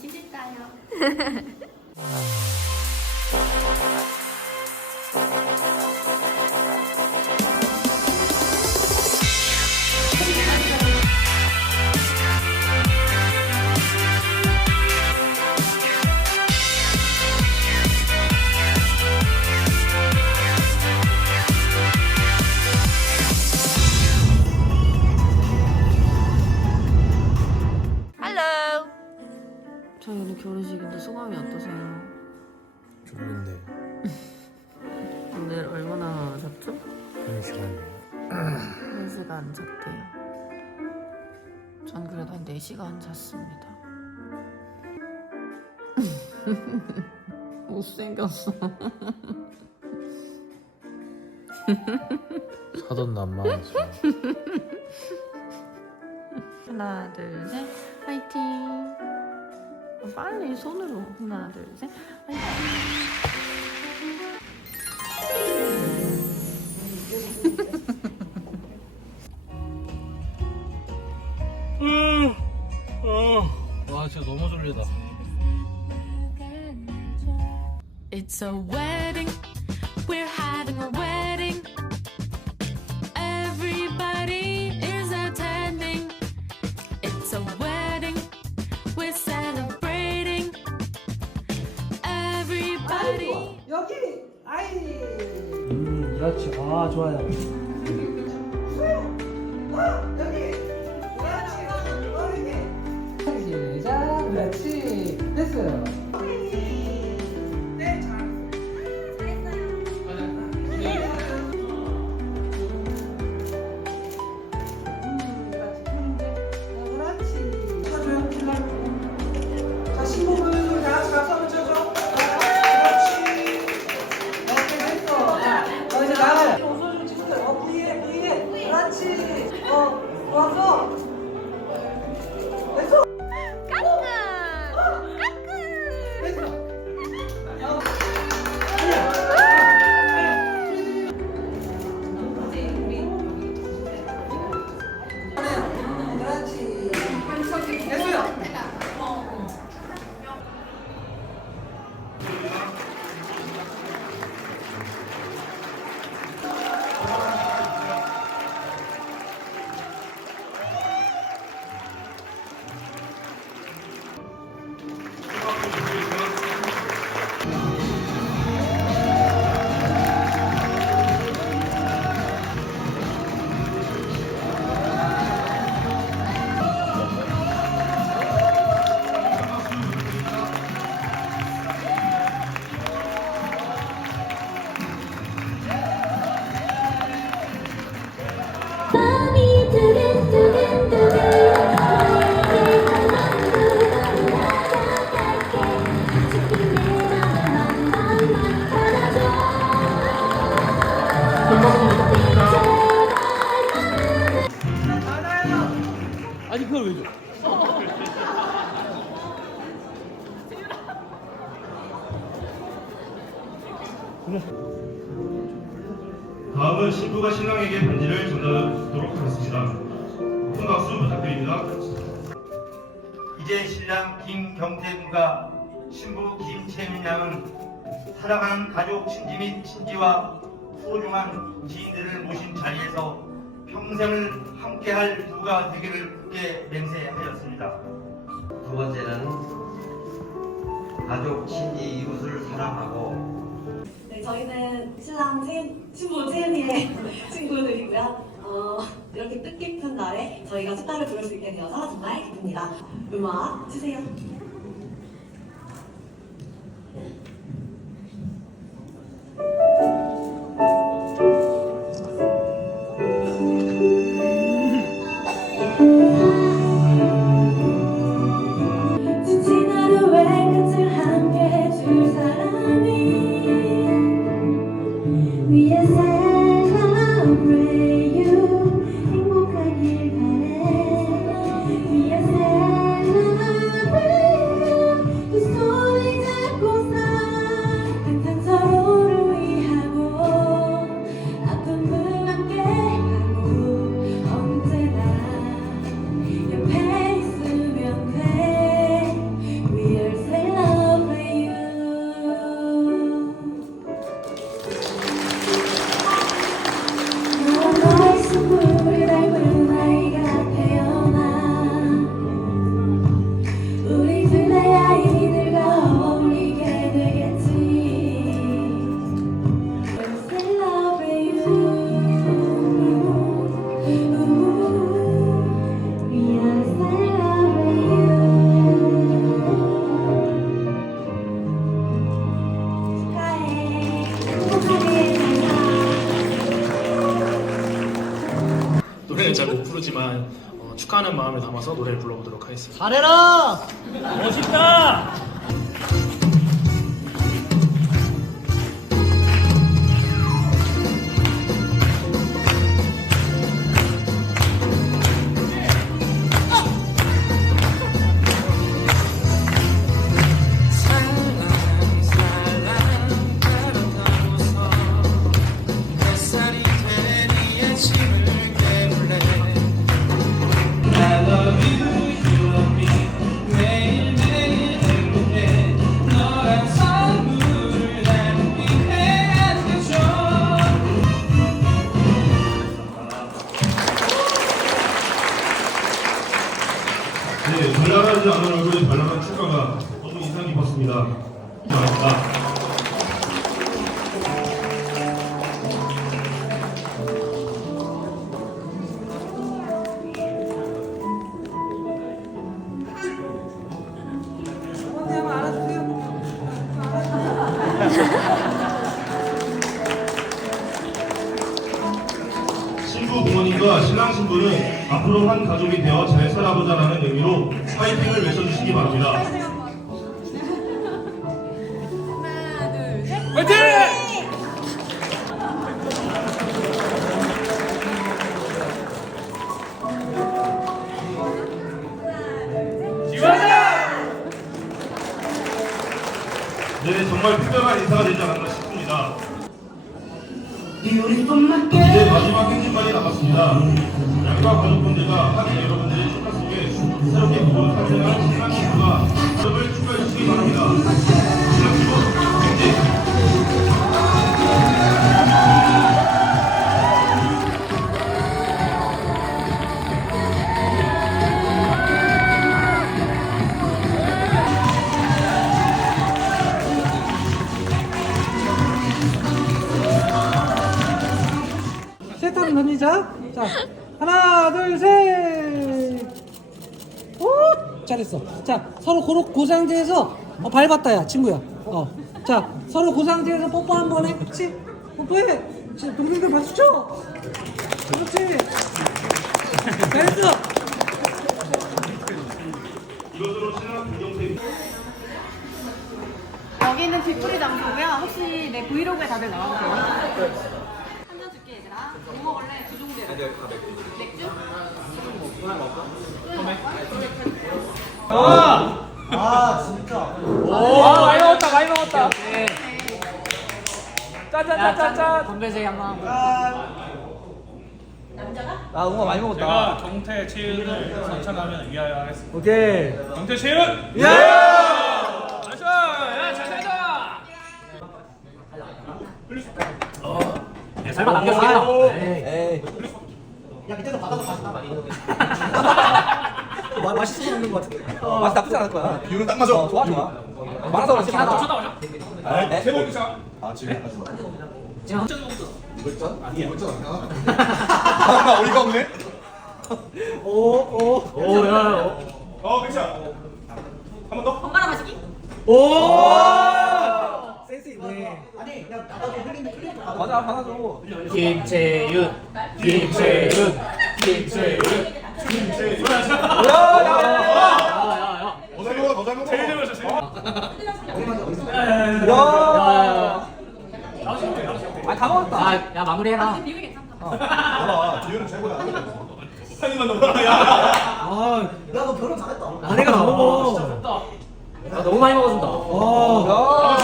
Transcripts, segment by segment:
시집가요. 전 그래도 한 4시간 잤습니다. 못생겼어. 사돈 난망하지. 하나, 둘, 셋. 화이팅. 어, 빨리 손으로. 하나, 둘, 셋. 화이팅. It's a wedding. We're having a wedding. Everybody is attending. It's a wedding. We're celebrating. Everybody. 여기 아이 음, 그렇지. 아, 좋아요. 다음은 신부가 신랑에게 반지를 전달하도록 하겠습니다. 큰 박수 부탁드립니다. 이제 신랑 김경태 군과 신부 김채민 양은 사랑하는 가족 친지 및 친지와 소중한 지인들을 모신 자리에서 평생을 함께할 부가 되기를 굳게 맹세하였습니다. 두 번째는 가족, 친지, 이웃을 사랑하고 네, 저희는 신랑 채, 신부 채은이의 친구들이고요. 어, 이렇게 뜻깊은 날에 저희가 축가를 부를 수 있게 되어서 정말 기쁩니다. 음악 주세요. 부르지만 어, 축하하는 마음을 담아서 노래를 불러보도록 하겠습니다. 잘해라! 멋있다! 깊었습니다. 감사합니다. 신부 부모님과 신랑 신부는 앞으로 한 가족이 되어 잘 살아보자라는 의미로 파이팅을 외쳐주시기 바랍니다. 네, 정말 특별한 인사가 되지 않았나 싶습니다. 이제 마지막 행진만이 남았습니다. 양가 가족분들과 하객 여러분들의 축하 속에 새롭게 부부로 탄생한 신랑 신부가 여러분을 축하해 주시기 바랍니다. 잘했어. 자, 서로 고로 고상제에서 어, 밟았다, 야, 친구야. 어. 자, 서로 고상제에서 뽀뽀 한 번 해. 그렇지? 뽀뽀해. 자, 동생들 박수 쳐. 그렇지. 잘했어. 여기는 뒤풀이 장소고요. 혹시 내 브이로그에 다들 나와도 돼요? 한잔 줄게 얘들아. 뭐 먹을래? 두 종대로. 맥주? 와, 많이 먹었다, 많이 먹었다. 짠짠짠짠짠. 건배제 한번. 아, 응아 많이 먹었다. 제가 경태 채윤을 선창하면 위하여 하겠습니다. 오케이. 경태 채윤! 예! 나이스! 야, 잘 살자! 설마 남겼겠다. 에이. 야, 밑에서 받아서 맛있다. 마, 맛있어서 먹는 것 같은데. 어. 맛이 나쁘지 않을 거야. 비율은 딱 맞아. 어, 좋아, 좋아. 많아서 그렇지. 하나 많아서. 더 쳐다보자. 네. 세 번째 샷. 아, 지금 하지 마. 어이가 없네. 오, 오. 오, 야. 어, 괜찮아. 한 번 더. 번갈아 마시기? 오! 센스 있네. 아니, 야, 나도 흘린 흘린 맞아, 받아줘. 김채윤, 김채윤, 김채윤. 야. 아, 다 먹었다. 야 마무리해라. 넘어가. 야. 아, 나너 별로 잘했다. 아 내가 다 먹어. 아, 너무 많이 먹어준다. 와.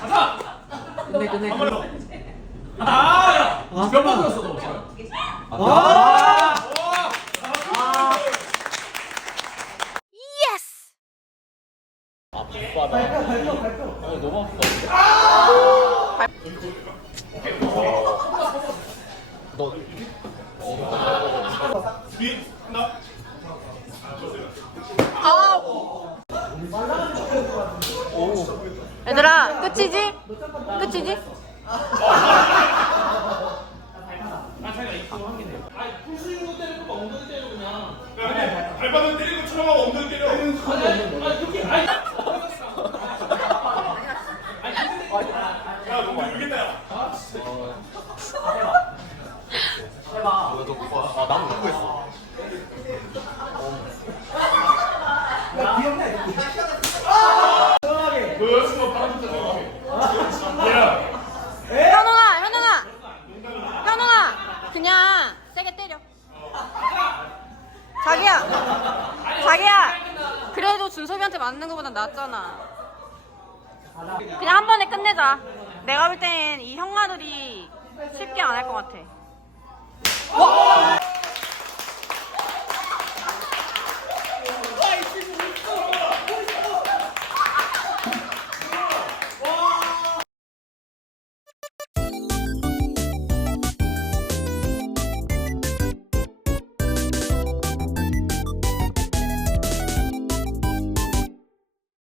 가자! 끝내 끝내. 한 번에 더. 아, 야! 아, 몇번 들었어, 너? 아. 뒤, 하나. 얘들아 끝이지? 끝이지? 발바닥 때리는 것처럼 하고 엉덩이 때려. 야, 너무 울겠다, 야. 자기야 그래도 준섭이한테 맞는 것보다 낫잖아 그냥 끝내자 내가 볼 땐 이 형아들이 쉽게 안 할 것 같아